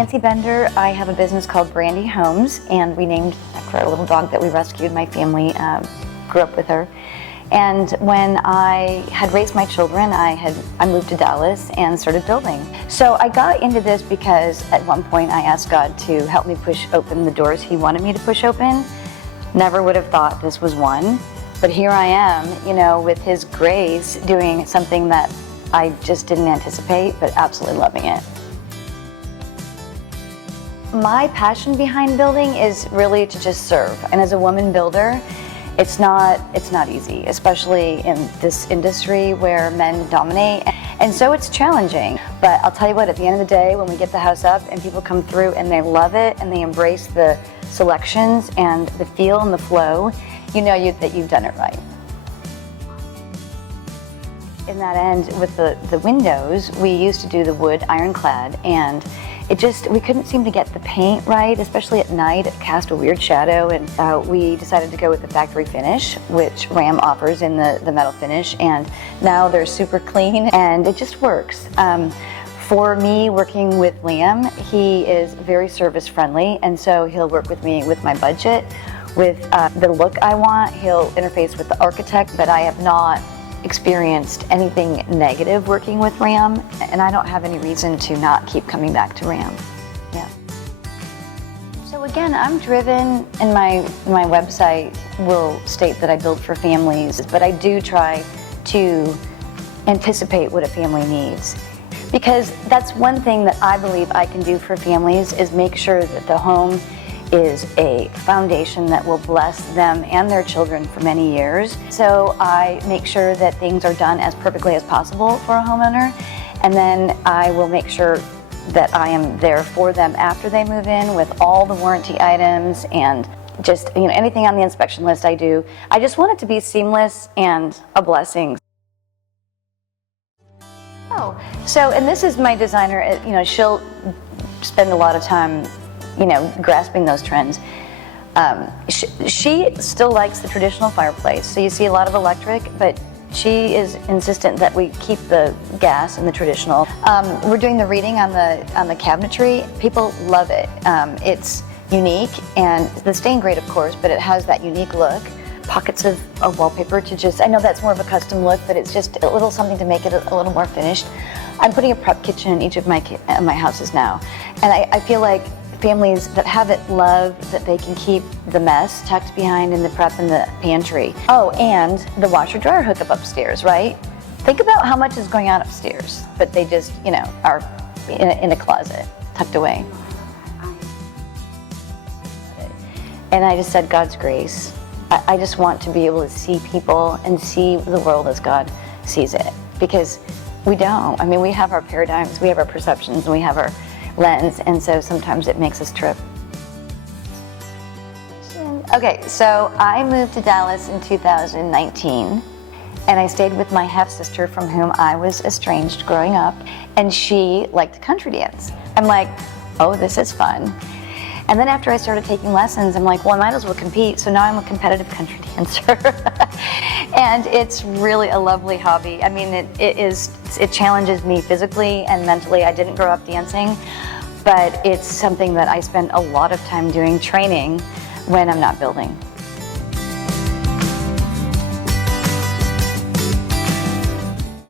Nancy Bender. I have a business called Brandie Homes, and we named after our little dog that we rescued. My family grew up with her. And when I had raised my children, I moved to Dallas and started building. So I got into this because at one point I asked God to help me push open the doors He wanted me to push open. Never would have thought this was one, but here I am, with His grace, doing something that I just didn't anticipate, but absolutely loving it. My passion behind building is really to just serve. And as a woman builder, it's not easy, especially in this industry where men dominate. And so it's challenging. But I'll tell you what, at the end of the day, when we get the house up and people come through and they love it and they embrace the selections and the feel and the flow, you know that you've done it right. In that end, with the windows, we used to do the wood ironclad, and we couldn't seem to get the paint right, especially at night. It cast a weird shadow, and we decided to go with the factory finish, which Ram offers in the metal finish, and now they're super clean, and it just works. For me, working with Liam, he is very service friendly, and so he'll work with me with my budget, with the look I want. He'll interface with the architect, but I have not experienced anything negative working with Ram, and I don't have any reason to not keep coming back to Ram. Yeah. So again, I'm driven, and my website will state that I build for families, but I do try to anticipate what a family needs. Because that's one thing that I believe I can do for families, is make sure that the home is a foundation that will bless them and their children for many years. So I make sure that things are done as perfectly as possible for a homeowner, and then I will make sure that I am there for them after they move in with all the warranty items and just anything on the inspection list I do. I just want it to be seamless and a blessing. And this is my designer. She'll spend a lot of time grasping those trends. She still likes the traditional fireplace, so you see a lot of electric, but she is insistent that we keep the gas and the traditional. We're doing the reading on the cabinetry. People love it. It's unique, and the stain grade, of course, but it has that unique look. Pockets of wallpaper I know that's more of a custom look, but it's just a little something to make it a little more finished. I'm putting a prep kitchen in each of my houses now, and I feel like families that have it love that they can keep the mess tucked behind in the prep and the pantry. Oh, and the washer dryer hookup upstairs, right? Think about how much is going on upstairs, but they just, are in a closet, tucked away. And I just said, God's grace. I just want to be able to see people and see the world as God sees it, because we don't. We have our paradigms, we have our perceptions, and we have our lens, and so sometimes it makes us trip. Okay, so I moved to Dallas in 2019, and I stayed with my half-sister from whom I was estranged growing up, and she liked country dance. I'm like, oh, this is fun. And then after I started taking lessons, I'm like, well, I might as well compete, so now I'm a competitive country dancer. And it's really a lovely hobby. It challenges me physically and mentally. I didn't grow up dancing, but it's something that I spend a lot of time doing, training, when I'm not building.